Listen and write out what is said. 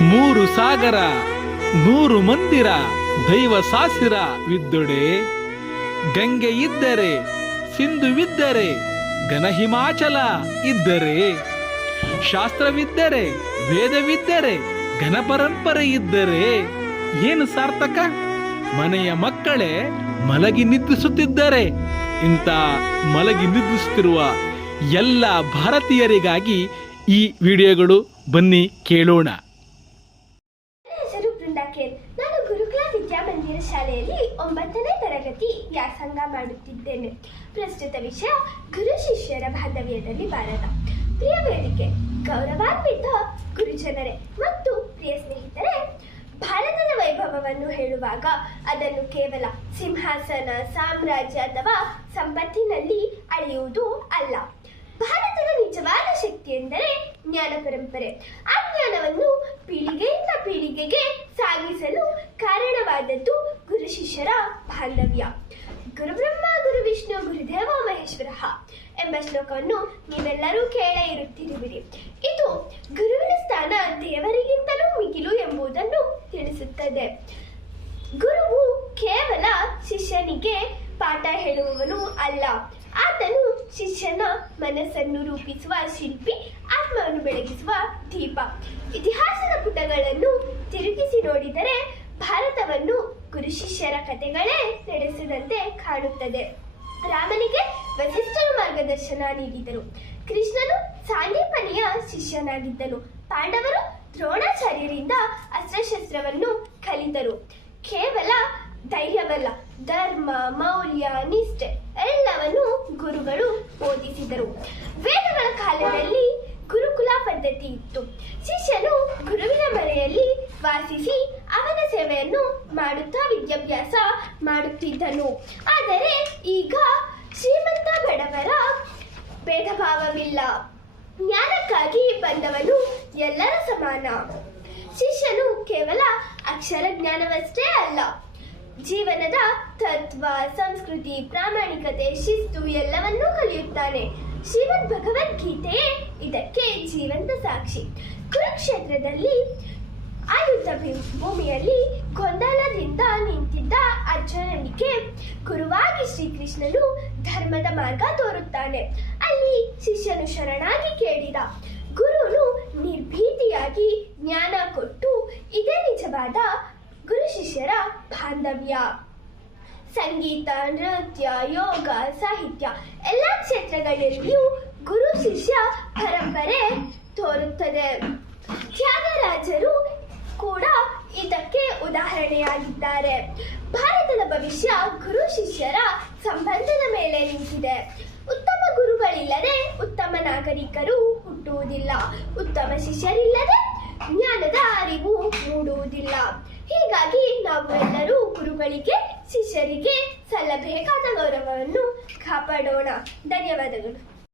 ಮೂರು ಸಾಗರ, ನೂರು ಮಂದಿರ, ದೈವ ಸಾಸಿರ ವಿದ್ದುಡೆ. ಗಂಗೆ ಇದ್ದರೆ ಸಿಂಧುವಿದ್ದರೆ ಘನ ಹಿಮಾಚಲ ಇದ್ದರೆ. ಶಾಸ್ತ್ರವಿದ್ದರೆ, ವೇದವಿದ್ದರೆ ಘನಪರಂಪರೆ ಇದ್ದರೆ. ಏನು ಸಾರ್ಥಕ? ಮನೆಯ ಮಕ್ಕಳೇ ಮಲಗಿ ನಿದ್ರಿಸುತ್ತಿದ್ದರೆ. ಇಂಥ ಮಲಗಿ ನಿದ್ರಿಸುತ್ತಿರುವ ಎಲ್ಲ ಭಾರತೀಯರಿಗಾಗಿ ಈ ವಿಡಿಯೋಗಳು ಬನ್ನಿ ಕೇಳೋಣ. ಹೆಸರು ಬೃಂದಾ ಕೇರ್ ನಾನು ಗುರುಕುಲ ವಿದ್ಯಾಮಂದಿರ ಶಾಲೆಯಲ್ಲಿ ಒಂಬತ್ತನೇ ತರಗತಿ ವ್ಯಾಸಂಗ ಮಾಡುತ್ತಿದ್ದೇನೆ. ಪ್ರಸ್ತುತ ವಿಷಯ ಗುರು ಶಿಷ್ಯರ ಬಾಂಧವ್ಯದಲ್ಲಿ ಭಾರತ. ಪ್ರಿಯ ವೇದಿಕೆ, ಗೌರವಾನ್ವಿತ ಗುರುಜನರೇ ಮತ್ತು ಪ್ರಿಯ ಸ್ನೇಹಿತರೆ, ಭಾರತದ ವೈಭವವನ್ನು ಹೇಳುವಾಗ ಅದನ್ನು ಕೇವಲ ಸಿಂಹಾಸನ, ಸಾಮ್ರಾಜ್ಯ ಅಥವಾ ಸಂಪತ್ತಿನಲ್ಲಿ ಅಳೆಯುವುದು ಅಲ್ಲ. ಭಾರತದ ನಿಜವಾದ ಶಕ್ತಿ ಎಂದರೆ ಜ್ಞಾನ ಪರಂಪರೆ ಆ ಜ್ಞಾನವನ್ನು ಪೀಳಿಗೆಯಿಂದ ಪೀಳಿಗೆಗೆ ಸಾಗಿಸಲು ಕಾರಣವಾದದ್ದು ಗುರು ಶಿಷ್ಯರ ಬಾಂಧವ್ಯ. ಗುರುಬ್ರಹ್ಮ, ಗುರು ವಿಷ್ಣು, ಗುರುದೇವ, ಮಹೇಶ್ವರ ಎಂಬ ಶ್ಲೋಕವನ್ನು ನೀವೆಲ್ಲರೂ ಕೇಳ ಇರುತ್ತಿರುವಿರಿ. ಇದು ಗುರುವಿನ ಸ್ಥಾನ ದೇವರಿಗಿಂತಲೂ ಮಿಗಿಲು ಎಂಬುದನ್ನು ತಿಳಿಸುತ್ತದೆ. ಗುರುವು ಕೇವಲ ಶಿಷ್ಯನಿಗೆ ಪಾಠ ಹೇಳುವವನು ಅಲ್ಲ. ಆತನು ಶಿಷ್ಯನ ಮನಸ್ಸನ್ನು ರೂಪಿಸುವ ಶಿಲ್ಪಿ ಆತ್ಮವನ್ನು ಬೆಳಗಿಸುವ ದೀಪ. ಇತಿಹಾಸದ ಪುಟಗಳನ್ನು ತಿರುಗಿಸಿ ನೋಡಿದರೆ ಭಾರತವನ್ನು ಗುರು ಶಿಷ್ಯರ ಕಥೆಗಳೇ ನಡೆಸಿದಂತೆ ಕಾಣುತ್ತದೆ. ರಾಮನಿಗೆ ವಸಿಷ್ಠರು ಮಾರ್ಗದರ್ಶನ ನೀಡಿದರು. ಕೃಷ್ಣನು ಸಾಂದೀಪನಿಯ ಶಿಷ್ಯನಾಗಿದ್ದನು. ಪಾಂಡವರು ದ್ರೋಣಾಚಾರ್ಯರಿಂದ ಅಸ್ತ್ರಶಸ್ತ್ರವನ್ನು ಕಲಿತರು. ಕೇವಲ ಧೈರ್ಯವಲ್ಲ, ಧರ್ಮ, ಮೌಲ್ಯ, ನಿಷ್ಠೆ, ಎಲ್ಲವನ್ನು ಗುರುಗಳು ಬೋಧಿಸಿದರು. ಪದ್ಧತಿ ಇತ್ತು. ಶಿಷ್ಯನು ಗುರುವಿನ ಮನೆಯಲ್ಲಿ ವಾಸಿಸಿ ಅವನ ಸೇವೆಯನ್ನು ಮಾಡುತ್ತಾ ವಿದ್ಯಾಭ್ಯಾಸ ಮಾಡುತ್ತಿದ್ದನು. ಆದರೆ ಈಗ ಶ್ರೀಮಂತ ಬಡವರ ಭೇದ ಭಾವವಿಲ್ಲ ಜ್ಞಾನಕ್ಕಾಗಿ ಬಂದವನು ಎಲ್ಲರ ಸಮಾನ. ಶಿಷ್ಯನು ಕೇವಲ ಅಕ್ಷರ ಜ್ಞಾನವಷ್ಟೇ ಅಲ್ಲ, ಜೀವನದ ತತ್ವ, ಸಂಸ್ಕೃತಿ, ಪ್ರಾಮಾಣಿಕತೆ, ಶಿಸ್ತು ಎಲ್ಲವನ್ನೂ ಕಲಿಯುತ್ತಾನೆ. ಶ್ರೀಮದ್ ಭಗವದ್ಗೀತೆಯೇ ಇದಕ್ಕೆ ಜೀವಂತ ಸಾಕ್ಷಿ. ಕುರುಕ್ಷೇತ್ರದಲ್ಲಿ ಆಯುಧ ಭೂಮಿಯಲ್ಲಿ ಗೊಂದಲದಿಂದ ನಿಂತಿದ್ದ ಅರ್ಜುನನಿಗೆ ಗುರುವಾಗಿ ಶ್ರೀಕೃಷ್ಣನು ಧರ್ಮದ ಮಾರ್ಗ ತೋರುತ್ತಾನೆ. ಅಲ್ಲಿ ಶಿಷ್ಯನು ಶರಣಾಗಿ ಕೇಳಿದ. ಗುರುನು ನಿರ್ಭೀತಿಯಾಗಿ ಜ್ಞಾನ ಕೊಟ್ಟು ಇದೇ ನಿಜವಾದ ಗುರು ಶಿಷ್ಯರ ಬಾಂಧವ್ಯ. ಸಂಗೀತ, ನೃತ್ಯ, ಯೋಗ, ಸಾಹಿತ್ಯ ಎಲ್ಲ ಕ್ಷೇತ್ರಗಳಲ್ಲಿಯೂ ಗುರು ಶಿಷ್ಯ ಪರಂಪರೆ ತೋರುತ್ತದೆ. ತ್ಯಾಗರಾಜರು ಕೂಡ ಇದಕ್ಕೆ ಉದಾಹರಣೆಯಾಗಿದ್ದಾರೆ. ಭಾರತದ ಭವಿಷ್ಯ ಗುರು ಶಿಷ್ಯರ ಸಂಬಂಧದ ಮೇಲೆ ನಿಂತಿದೆ. ಉತ್ತಮ ಗುರುಗಳಿಲ್ಲದೆ ಉತ್ತಮ ನಾಗರಿಕರು ಹುಟ್ಟುವುದಿಲ್ಲ. ಉತ್ತಮ ಶಿಷ್ಯರಿಲ್ಲದೆ ಜ್ಞಾನದ ಅರಿವು ಮೂಡುವುದಿಲ್ಲ. ಹೀಗಾಗಿ ನಾವು ಎಲ್ಲರೂ ಗುರುಗಳಿಗೆ ಶಿಷ್ಯರಿಗೆ ಸಲ್ಲಬೇಕಾದ ಗೌರವವನ್ನು ಕಾಪಾಡೋಣ. ಧನ್ಯವಾದಗಳು.